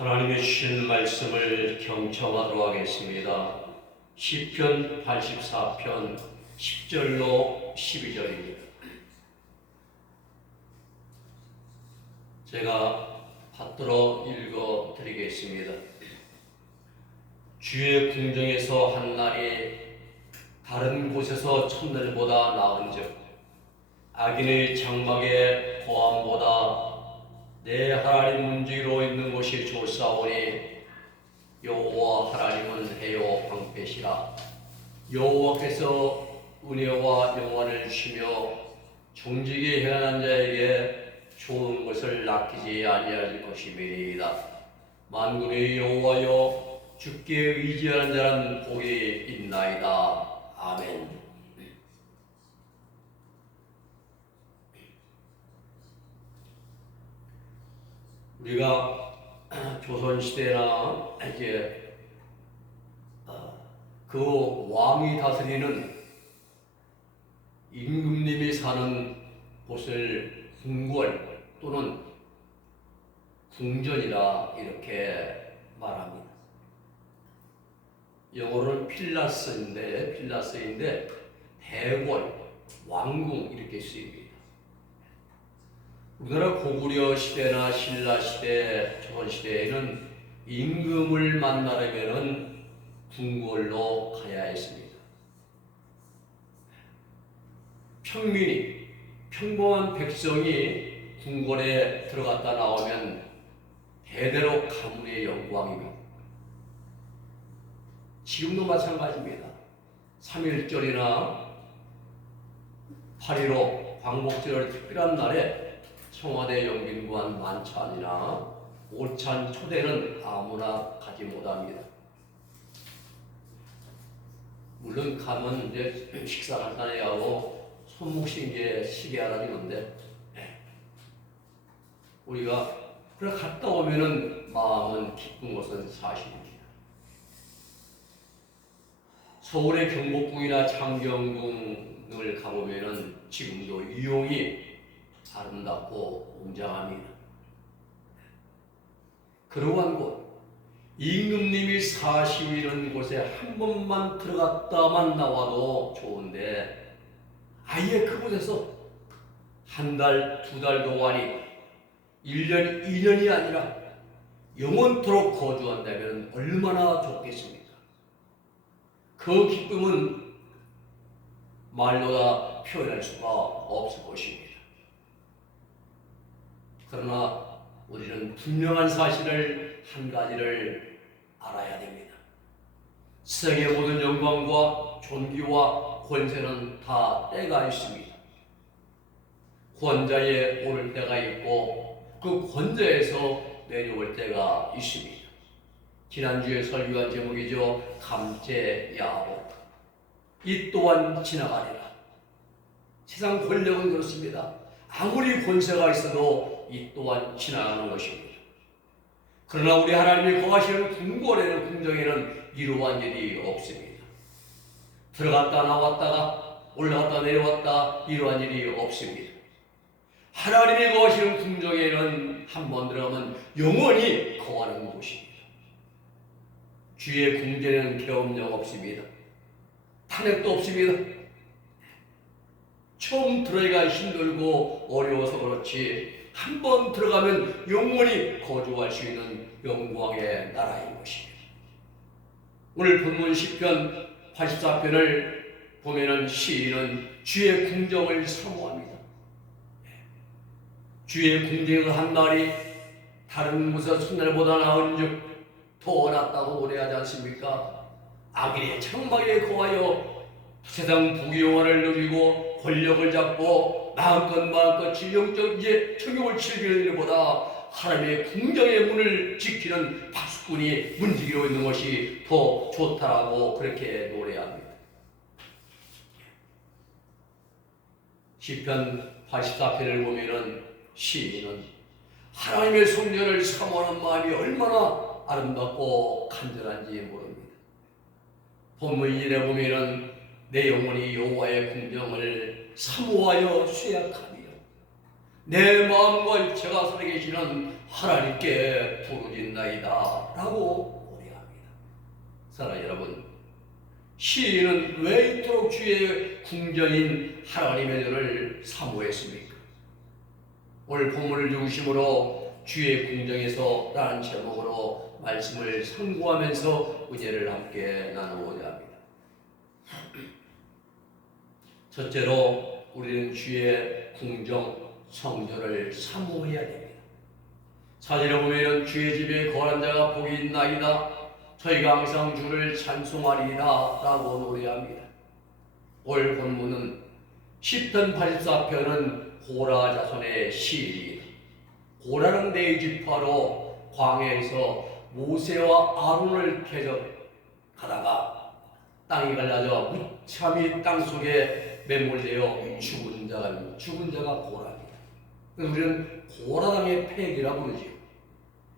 하나님의 주신 말씀을 경청하도록 하겠습니다. 시편 84편 10절로 12절입니다. 제가 받들어 읽어 드리겠습니다. 주의 궁정에서 한 날이 다른 곳에서 첫날보다 나은즉 악인의 장막의 거함보다 내 하나님 문지기로 있는 곳이 좋사오니 여호와 하나님은 해요 방패시라. 여호와께서 은혜와 영광을 주시며 정직이 행하는 자에게 좋은 것을 아끼지 아니할 것임이니이다. 만군의 여호와여, 주께 의지하는 자는 복이 있나이다. 아멘. 우리가 조선시대나 이제 그 왕이 다스리는 임금님이 사는 곳을 궁궐 또는 궁전이라 이렇게 말합니다. 영어로는 필라스인데 대궐, 왕궁 이렇게 쓰입니다. 우리나라 고구려 시대나 신라 시대, 조선 시대에는 임금을 만나려면은 궁궐로 가야 했습니다. 평범한 백성이 궁궐에 들어갔다 나오면 대대로 가문의 영광입니다. 지금도 마찬가지입니다. 3.1절이나 8.15 광복절 특별한 날에 청와대 영빈관 만찬이나 오찬 초대는 아무나 가지 못합니다. 물론 가면 이제 식사 간단히 하고 손목시 이제 시계 하나 주는데 우리가 그래 갔다 오면은 마음은 기쁜 것은 사실입니다. 서울의 경복궁이나 창경궁을 가보면은 지금도 유용히 아름답고 웅장합니다. 그러한 곳, 임금님이 사시는 곳에 한 번만 들어갔다만 나와도 좋은데 아예 그곳에서 한 달, 두 달 동안이 1년, 2년이 아니라 영원토록 거주한다면 얼마나 좋겠습니까? 그 기쁨은 말로 다 표현할 수가 없을 것입니다. 그러나 우리는 분명한 사실을 한 가지를 알아야 됩니다. 세상의 모든 영광과 존귀와 권세는 다 때가 있습니다. 권자에 오를 때가 있고 그 권자에서 내려올 때가 있습니다. 지난주에 설교한 제목이죠. 감죄야복. 이 또한 지나가리라. 세상 권력은 그렇습니다. 아무리 권세가 있어도 이 또한 지나가는 것입니다. 그러나 우리 하나님이 거하시는 궁궐에는, 궁정에는 이러한 일이 없습니다. 들어갔다 나왔다가 올라갔다 내려왔다 이러한 일이 없습니다. 하나님이 거하시는 궁정에는 한 번 들어가면 영원히 거하는 곳입니다. 주의 궁전에는 계엄령 없습니다. 탄핵도 없습니다. 처음 들어가기가 힘들고 어려워서 그렇지 한 번 들어가면 영원히 거주할 수 있는 영광의 나라인 것입니다. 오늘 본문 시편 84편을 보면은 시인은 주의 궁정을 사모합니다. 주의 궁정에서 한 날이 다른 곳에서 첫날보다 나은즉 더 낫다고 노래하지 않습니까? 악인의 장막에 거하여 세상 부귀영화를 누리고 권력을 잡고 마음껏 진영적 이제 청욕을 즐기는 일보다 하나님의 궁정의 문을 지키는 박수꾼이 문지기로 있는 것이 더 좋다라고 그렇게 노래합니다. 시편 84편을 보면은 시인은 하나님의 성전을 사모하는 마음이 얼마나 아름답고 간절한지 모릅니다. 본문 1에 보면은 내 영혼이 여호와의 궁정을 사모하여 쇠약하며 내 마음과 육체가 살아계시는 하나님께 부르짖나이다 라고 노래합니다. 사랑하는 여러분, 시인은 왜 이토록 주의 궁전인 하나님의 전을 사모했습니까? 오늘 본문을 중심으로 주의 궁정에서 라는 제목으로 말씀을 상고하면서 은혜를 함께 나누고자 합니다. 첫째로 우리는 주의 궁정 성전을 사모해야 됩니다. 사절에 보면 주의 집에 거하는 자가 복이 있나이다. 저희가 항상 주를 찬송하리이다 라고 노래합니다. 오늘 본문은 시편 84편은 고라 자손의 시입니다. 고라는 네 지파로 광야에서 모세와 아론을 개적하다가 땅이 갈라져 무참히 땅속에 매몰되어 죽은 자가 고라입니다. 우리는 고라당의 폐기라 부르지요.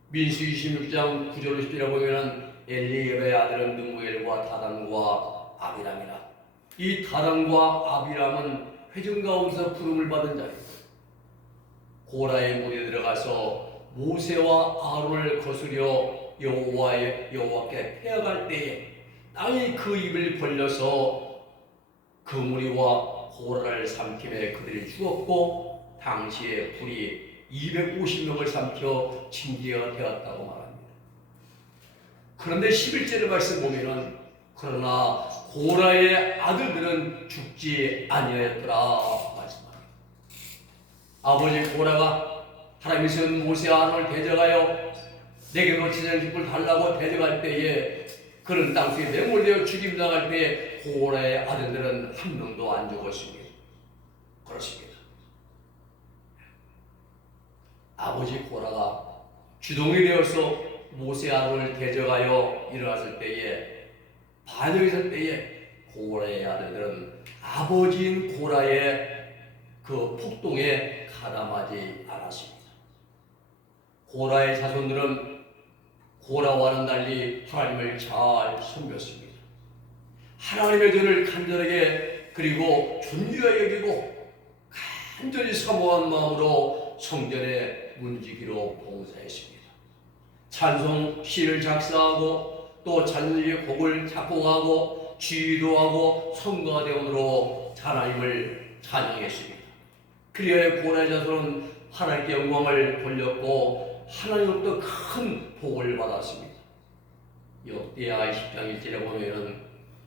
민수기 26장 9절 10절에 보면은 엘리압의 아들은 느무엘과 다단과 아비람이라. 이 다단과 아비람은 회중 가운데서 부름을 받은 자입니다. 고라의 문에 들어가서 모세와 아론을 거스려 여호와께 패역할 때에 땅이 그 입을 벌려서 그 무리와 고라를 삼킴에 그들이 죽었고 당시에 불이 250명을 삼켜 징계가 되었다고 말합니다. 그런데 11절의 말씀 보면은 그러나 고라의 아들들은 죽지 아니하였더라 말씀합니다. 아버지 고라가 하나님이 세운 모세 아론을 대적하여 내게 거치는 집을 달라고 대적할 때에 그는 땅속에 매몰되어 죽임당할 때에 고라의 아들들은 한 명도 안 죽었습니다. 그렇습니다. 아버지 고라가 주동이 되어서 모세 아론을 대적하여 일어났을 때에 반역했을 때에 고라의 아들들은 아버지인 고라의 그 폭동에 가담하지 않았습니다. 고라의 자손들은 고라와는 달리 하나님을 잘 섬겼습니다. 하나님의 전을 간절하게 그리고 존귀하게 여기고 간절히 사모한 마음으로 성전에 문지기로 봉사했습니다. 찬송 시를 작사하고 또 찬송의 곡을 작곡하고 지휘도하고 성가대원으로 하나님을 찬양했습니다. 그리하여 고라의 자손은 하나님께 영광을 돌렸고 하나님으로부터 큰 복을 받았습니다. 역대하 10장 1절에 보면은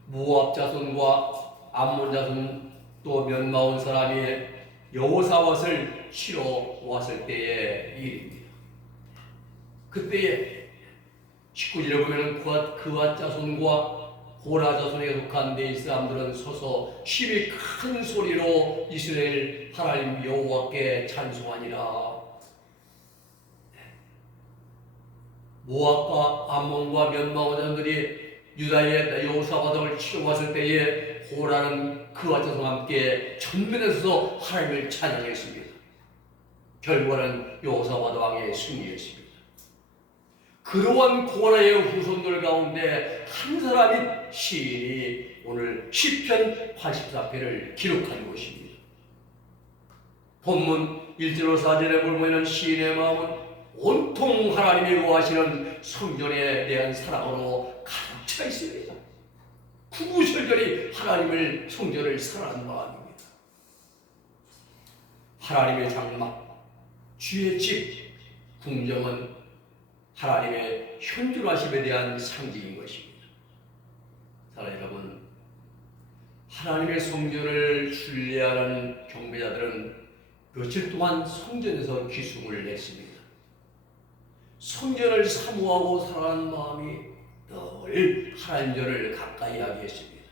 모압 자손과 암몬 자손 또 면마온 사람이 여호사밧을 치러 왔을 때의 일입니다. 그때에 19절에 보면 그앗 자손과 고라 자손에 속한 네 사람들은 서서 심히 큰 소리로 이스라엘 하나님 여호와께 찬송하니라. 모압과 암몬과 면마온 자손들이 유다의 여호사밧을 치러 왔을 때에 고라는 그앗 자손과 함께 전면에 서서 하나님을 찬양했습니다. 결과는 여호사밧 왕의 승리였습니다. 그러한 고라의 후손들 가운데 한 사람인 시인이 오늘 시편 84편을 기록한 것입니다. 본문 1절로 4절에 보면 시인의 마음은 온통 하나님이 거하시는 성전에 대한 사랑으로 가득 차 있습니다. 구구절절히 하나님을 성전을 사랑하는 마음입니다. 하나님의 장막, 주의 집, 궁정은 하나님의 현존하심에 대한 상징인 것입니다. 사랑하는 여러분, 하나님의 성전을 순례하는 경배자들은 며칠 동안 성전에서 기숙을 했습니다. 성전을 사모하고 사랑하는 마음이 늘 하나님 전을 가까이 하게 했습니다.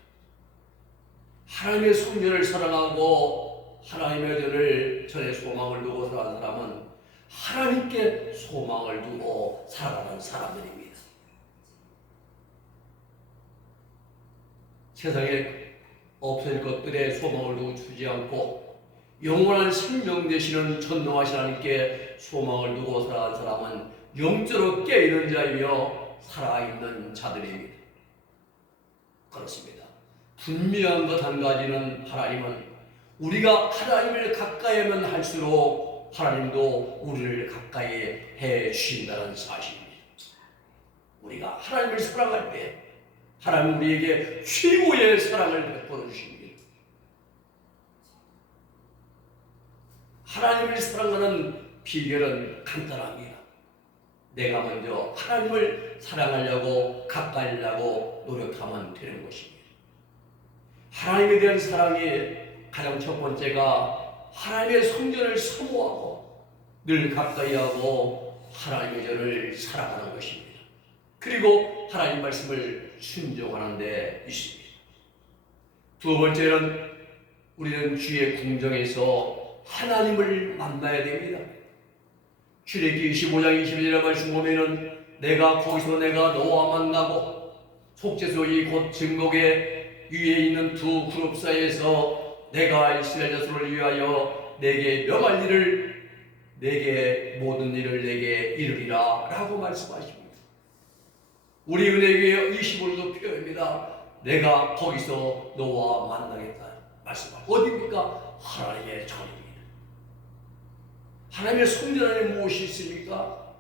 하나님의 성전을 사랑하고 하나님의 전에 소망을 두고 살아가는 사람은 하나님께 소망을 두고 살아가는 사람들입니다. 세상에 없어질 것들에 소망을 두고 주지 않고 영원한 생명 되시는 전능하신 하나님께 소망을 두고 살아가는 사람은 영적으로 깨있는 자이며 살아있는 자들입니다. 그렇습니다. 분명한 것 한 가지는 하나님은 우리가 하나님을 가까이 하면 할수록 하나님도 우리를 가까이 해 주신다는 사실입니다. 우리가 하나님을 사랑할 때 하나님 우리에게 최고의 사랑을 베풀어 주십니다. 하나님을 사랑하는 비결은 간단합니다. 내가 먼저 하나님을 사랑하려고 가까이 하려고 노력하면 되는 것입니다. 하나님에 대한 사랑이 가장 첫 번째가 하나님의 성전을 사모하고 늘 가까이 하고 하나님의 전을 사랑하는 것입니다. 그리고 하나님 말씀을 순종하는 데 있습니다. 두 번째는 우리는 주의 궁정에서 하나님을 만나야 됩니다. 출애굽기 25장 22절에 말씀 보면은 내가 거기서 내가 너와 만나고 속죄소이 곧 증거계 위에 있는 두 그룹 사이에서 내가 이스라엘 자손을 위하여 내게 명할 일을 내게 모든 일을 내게 이르리라 라고 말씀하십니다. 우리 은혜교회 25절도 표현입니다. 내가 거기서 너와 만나겠다 말씀하고 어디입니까? 하나님의 전입니다. 하나님의 성전 안에 무엇이 있습니까?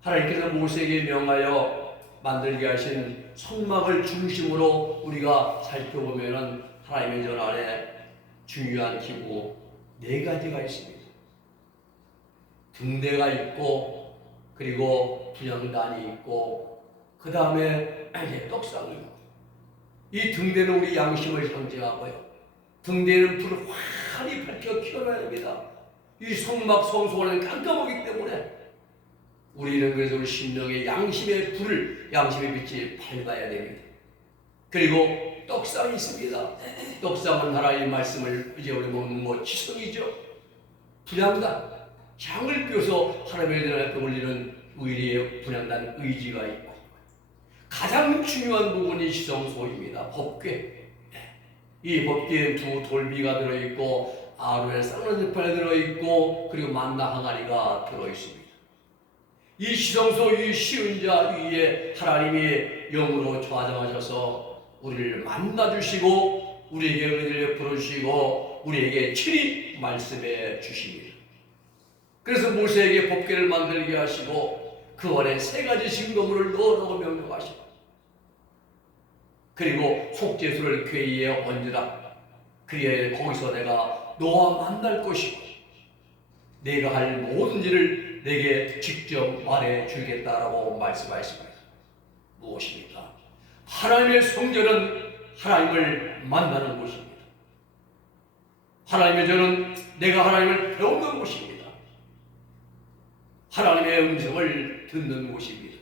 하나님께서 모세에게 명하여 만들게 하신 성막을 중심으로 우리가 살펴보면은 하나님의 전 안에 중요한 기구 네 가지가 있습니다. 등대가 있고 그리고 분향단이 있고 그 다음에 떡상이 있고 이 등대는 우리 양심을 상징하고요. 등대는 불을 환히 밝혀 켜놔야 됩니다. 이 성막 성소는 깜깜하기 때문에 우리는 그래서 우리 심령의 양심의 불을 양심의 빛이 밝아야 됩니다. 그리고 떡상이 있습니다. 떡상은 하나님의 말씀을 이제 우리 먹는 지성이죠. 분향단 향을 띄워서 하나님의 전 앞에 올리는 의리의 분향단 의지가 있고 가장 중요한 부분이 지성소입니다. 법궤. 이 법궤에 두 돌비가 들어있고 아론의 쌍난 지팡이 들어있고 그리고 만나 항아리가 들어있습니다. 이 지성소 이 시은자 위에 하나님이 영으로 좌정하셔서 우리를 만나주시고 우리에게 은혜를 베풀어주시고 우리에게 친히 말씀해 주십니다. 그래서 모세에게 법궤를 만들게 하시고 그 안에 세 가지 징검을 넣으라고 명령하시고 그리고 속죄소를 궤 위에 얹으라. 그리하여 거기서 내가 너와 만날 것이고 내가 할 모든 일을 내게 직접 말해 주겠다라고 말씀하십니다. 무엇입니까? 하나님의 성전은 하나님을 만나는 곳입니다. 하나님의 전은 내가 하나님을 배우는 곳입니다. 하나님의 음성을 듣는 곳입니다.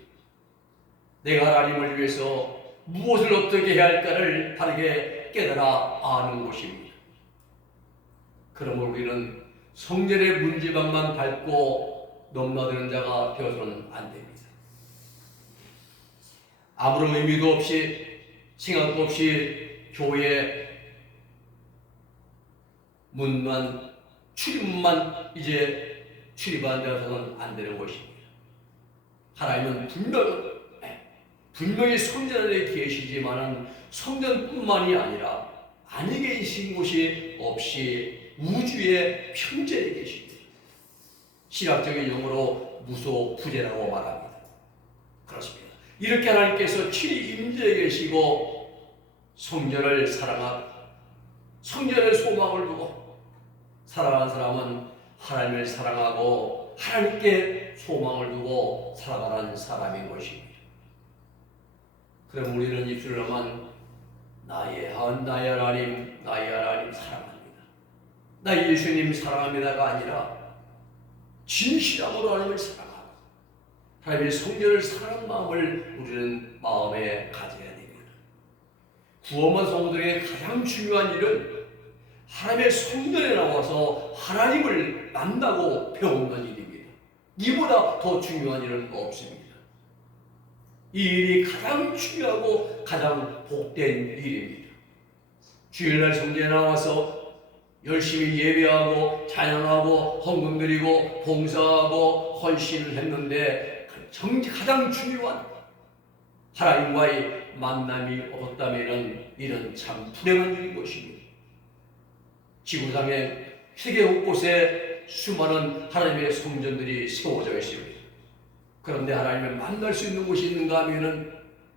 내가 하나님을 위해서 무엇을 어떻게 해야 할까를 바르게 깨달아 아는 곳입니다. 그러므로 우리는 성전의 문지방만 밟고 넘나드는 자가 되어서는 안 됩니다. 아무런 의미도 없이 생각도 없이 교회 문만 출입문만 이제 출입한 데서는 안 되는 것입니다. 하나님은 분명히 성전 안에 계시지만은 성전뿐만이 아니라 안에 계신 곳이 없이 우주의 편재에 계십니다. 신학적인 용어로 무소부재라고 말합니다. 그렇습니다. 이렇게 하나님께서 친히 임재해 계시고 성전을 사랑하고 성전의 소망을 두고 사랑하는 사람은 하나님을 사랑하고 하나님께 소망을 두고 살아가는 사람인 것입니다. 그럼 우리는 입술로만 나의 하나님 사랑합니다. 나 예수님 사랑합니다가 아니라 진실함으로 하나님을 사랑하고 하나님의 성전을 사랑하는 마음을 우리는 마음에 가져야 됩니다. 구원받은 성도들에게 가장 중요한 일은 하나님의 성전에 나와서 하나님을 만나고 배우는 일입니다. 이보다 더 중요한 일은 없습니다. 이 일이 가장 중요하고 가장 복된 일입니다. 주일날 성전에 나와서 열심히 예배하고 찬양하고 헌금 드리고 봉사하고 헌신을 했는데 가장 중요한 하나님과의 만남이 없었다면 이는 참 불행한 일인 것입니다. 지구상에 세계 곳곳에 수많은 하나님의 성전들이 세워져 있습니다. 그런데 하나님을 만날 수 있는 곳이 있는가 하면은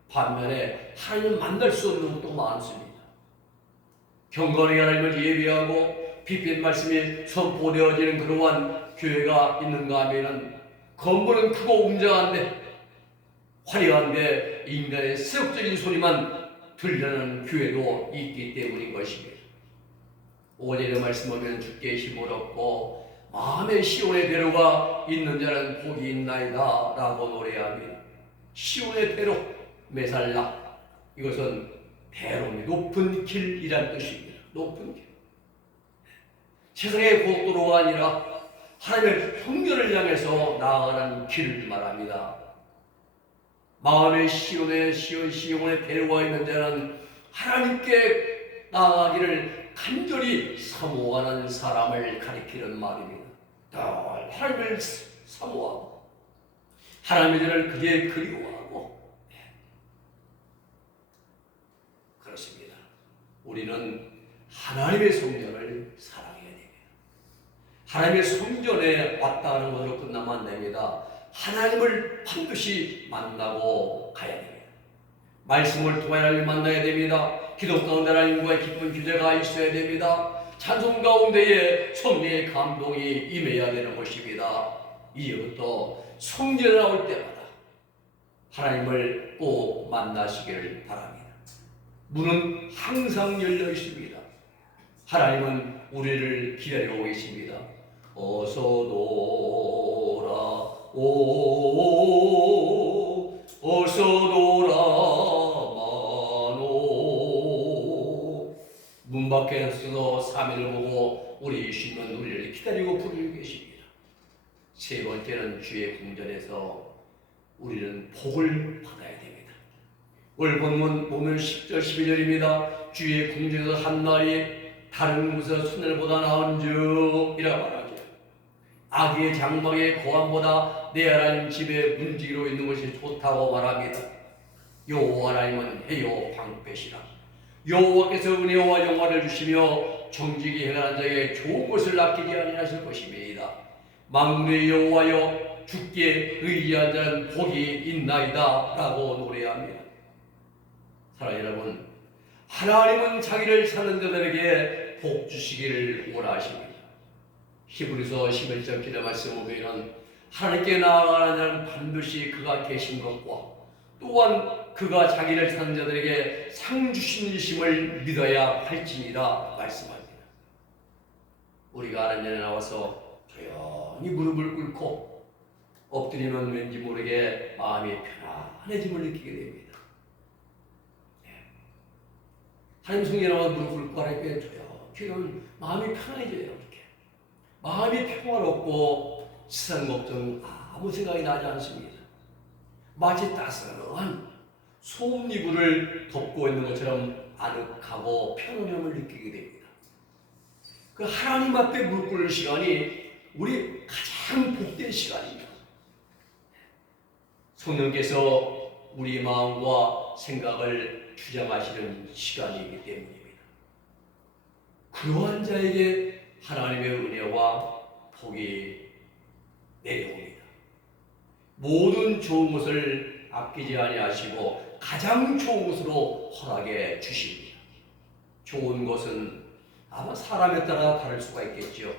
반면에 하나님을 만날 수 없는 곳도 많습니다. 경건하게 하나님을 예배하고 빛빛 말씀이 선포되어지는 그러한 교회가 있는가 하면은 건물은 크고 웅장한데 화려한데 인간의 세속적인 소리만 들려는 교회도 있기 때문인 것입니다. 오늘의 말씀하면 주께 힘을 얻고 마음의 시온의 배로가 있는 자는 복이 있나이다 라고 노래합니다. 시온의 배로 메살라, 이것은 배로입니다. 높은 길이란 뜻입니다. 높은 길. 세상의 고속도로가 아니라 하나님의 평면을 향해서 나아가는 길을 말합니다. 마음의 시온의 배로가 있는 자는 하나님께 나아가기를 간절히 사모하는 사람을 가리키는 말입니다. 하나님을 사모하고 하나님의 전을 그게 그리워하고, 그렇습니다. 우리는 하나님의 성전을 사랑해야 됩니다. 하나님의 성전에 왔다는 것으로 끝나면 안 됩니다. 하나님을 반드시 만나고 가야 됩니다. 말씀을 통해 하나님을 만나야 됩니다. 기도 가운데 하나님과의 깊은 교제가 있어야 됩니다. 찬송 가운데에 성령의 감동이 임해야 되는 것입니다. 이제부터 성전에 나올 때마다 하나님을 꼭 만나시기를 바랍니다. 문은 항상 열려 있습니다. 하나님은 우리를 기다리고 계십니다. 어서 돌아오, 어서 돌아마노. 문 밖에 서서 사면을 보고 우리 주님은 우리를 기다리고 부르고 계십니다. 세 번째는 주의 궁전에서 우리는 복을 받아야 됩니다. 오늘 본문 보면 10절 12절입니다. 주의 궁전에서 한나이 다른 곳에서 손해보다 나은즉 이라 말하죠. 아기의 장막의 고함보다 내 하나님 집에 문지기로 있는 것이 좋다고 말합니다. 여호와 하나님은 해요 방패시라. 여호와께서 은혜와 영화를 주시며 정직이 행하는 자에게 좋은 것을 아끼지 아니하실 것입니다. 만군의 여호와여 주께 의지한 자는 복이 있나이다 라고 노래합니다. 사랑하는 여러분, 하나님은 자기를 찾는 자들에게 복 주시기를 원하십니다. 히브리서 11장 기도 말씀 보면 하나님께 나아가는 자는 반드시 그가 계신 것과 또한 그가 자기를 찾는 자들에게 상 주시심을 믿어야 할지니라 말씀합니다. 우리가 하나님 전에 나와서 조용히 무릎을 꿇고 엎드리면 왠지 모르게 마음이 편안해짐을 느끼게 됩니다. 하나님 성전에 나와서 무릎을 꿇고 하나님께 조용히 마음이 편안해져요. 이렇게 마음이 평화롭고 세상 걱정 아무 생각이 나지 않습니다. 마치 따스한 솜이불을 덮고 있는 것처럼 아늑하고 편안함을 느끼게 됩니다. 그 하나님 앞에 무릎 꿇는 시간이 우리 가장 복된 시간입니다. 성령께서 우리 마음과 생각을 주장하시는 시간이기 때문입니다. 그러한 자에게 하나님의 은혜와 복이 내려옵니다. 모든 좋은 것을 아끼지 아니하시고 가장 좋은 것으로 허락해 주십니다. 좋은 것은 아마 사람에 따라 다를 수가 있겠죠.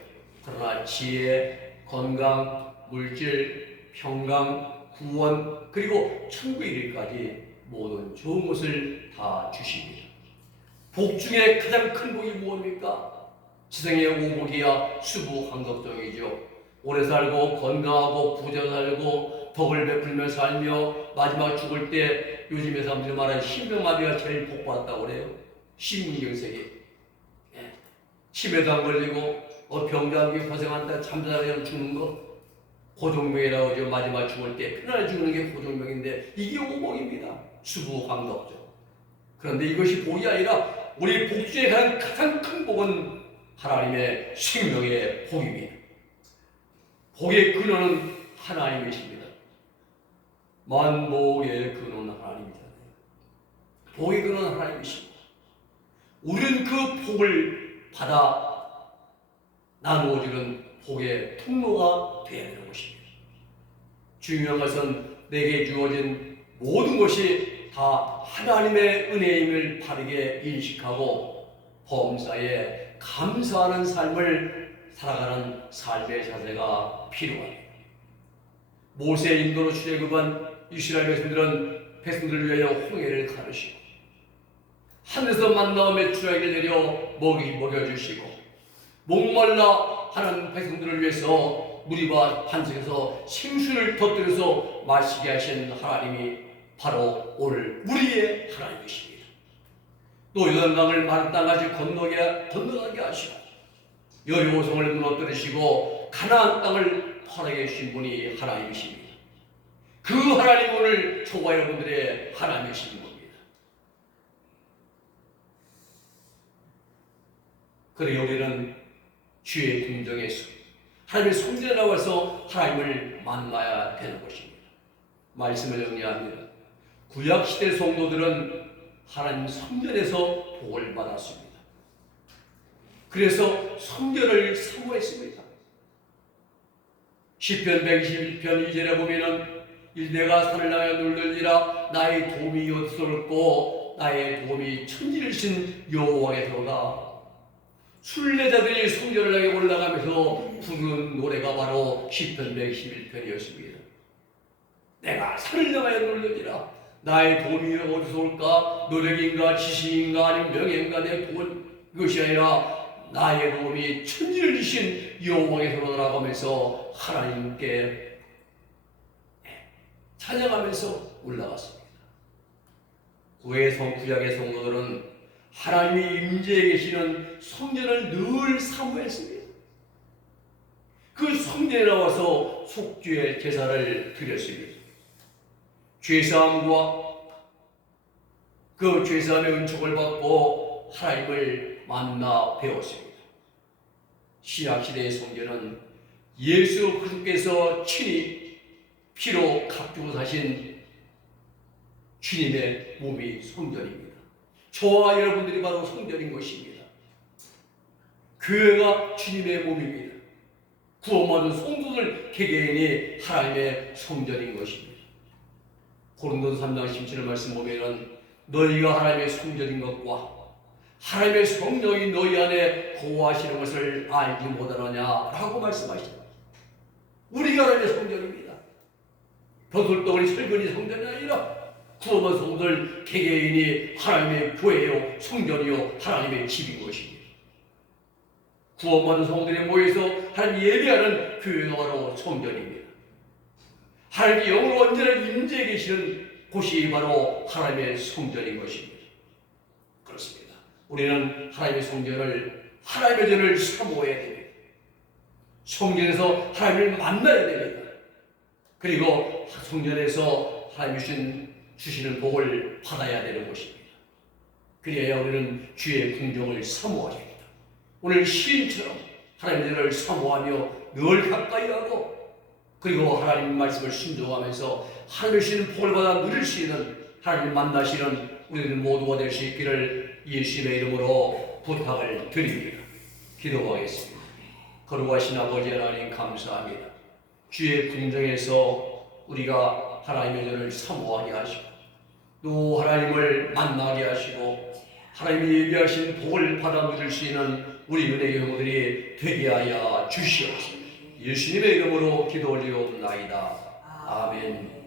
그러나 지혜, 건강, 물질, 평강, 구원, 그리고 천국 이르기까지 모든 좋은 것을 다 주십니다. 복 중에 가장 큰 복이 무엇입니까? 지상의 오복이야 수부한걱정이죠. 오래 살고 건강하고 부자 살고 덕을 베풀며 살며 마지막 죽을 때 요즘에 사람들이 말하는 신병마비가 제일 복받았다고 그래요. 신문경색이 치매도 안 걸리고 병자하게 고생한다 잠자다 죽는 거 고종명이라고 하죠. 마지막 죽을 때 편안히 죽는 게 고종명인데 이게 오복입니다. 수부한걱정. 그런데 이것이 복이 아니라 우리 복 중에 가장 큰 복은 하나님의 생명의 복입니다. 복의 근원은 하나님이십니다. 만복의 근원은 하나님이잖아요. 복의 근원은 하나님이십니다. 우리는 그 복을 받아 나누어주는 복의 통로가 되어야 되는 것입니다. 중요한 것은 내게 주어진 모든 것이 다 하나님의 은혜임을 바르게 인식하고 범사에 감사하는 삶을 살아가는 삶의 자세가 필요합니다. 모세의 인도로 출애굽한 이스라엘 백성들을 위하여 홍해를 가르시고 하늘에서 만나와 메추라기를 내려 먹여주시고 목말라 하는 백성들을 위해서 무리와 반석에서 생수를 터뜨려서 마시게 하신 하나님이 바로 오늘 우리의 하나님이십니다. 또 요단강을 마른 땅까지 건너가게 하시고 여리고성을 무너뜨리시고 가나안 땅을 허락해 주신 분이 하나님이십니다. 그 하나님 오늘 저와 여러분들의 하나님이신 겁니다. 그래 우리는 주의 궁정에서 하나님의 성전에 나와서 하나님을 만나야 되는 것입니다. 말씀을 정리합니다. 구약시대 성도들은 하나님 성전에서 복을 받았습니다. 그래서 성전을 사모했습니다. 시편 121편 2절에 보면은 내가 산을 향하여 놀리리라 나의 도움이 어디서 올고 나의 도움이 천지르신 여호와께서로다. 순례자들이 성전을 향해 올라가면서 부르는 노래가 바로 시편 111편이었습니다. 내가 산을 향하여 놀리리라 나의 도움이 어디서 올까? 노력인가 지식인가 아니면 명예인가 내 도움 이것이 아니라 나의 도움이 천지를 지신 여호와께서로라고 하면서 하나님께 찬양하면서 올라갔습니다. 구약의 성도들은 하나님이 임재해 계시는 성전을 늘 사모했습니다. 그 성전에 나와서 속죄의 제사를 드렸습니다. 죄사함과 그 죄사함의 은총을 받고 하나님을 만나 배웠습니다. 신약시대의 성전은 예수 그리스도께서 친히 피로 값주고 사신 주님의 몸이 성전입니다. 저와 여러분들이 바로 성전인 것입니다. 교회가 주님의 몸입니다. 구원받은 성도들 개개인이 하나님의 성전인 것입니다. 고린도서 3장 17절 말씀 보면은 너희가 하나님의 성전인 것과 하나님의 성령이 너희 안에 거하시는 것을 알지 못하느냐라고 말씀하십니다. 우리가 하나님의 성전입니다. 벼슬덩어리 철근이 성전이 아니라 구원받은 성도들 개개인이 하나님의 교회요 성전이요 하나님의 집인 것입니다. 구원받은 성도들이 모여서 하나님 예배하는 교회가 바로 성전입니다. 하나님의 영으로 언제나 임재해 계시는 곳이 바로 하나님의 성전인 것입니다. 그렇습니다. 우리는 하나님의 성전을 하나님의 전을 사모해야 됩니다. 성전에서 하나님을 만나야 됩니다. 그리고 성전에서 하나님이 주시는 복을 받아야 되는 것입니다. 그래야 우리는 주의 궁정을 사모하게 됩니다. 오늘 시인처럼 하나님의 전을 사모하며 늘 가까이 하고 그리고 하나님 말씀을 순종하면서 하나님의 주시는 복을 받아 누릴 수 있는 하나님을 만나시는 우리들 모두가 될 수 있기를 예수님의 이름으로 부탁을 드립니다. 기도하겠습니다. 거룩하신 아버지 하나님 감사합니다. 주의 궁정에서 우리가 하나님의 전을 사모하게 하시고 또 하나님을 만나게 하시고 하나님이 예비하신 복을 받아 누릴 수 있는 우리 은혜의 영혼들이 되게 하여 주시옵소서. 예수님의 이름으로 기도 올리옵나이다. 아멘.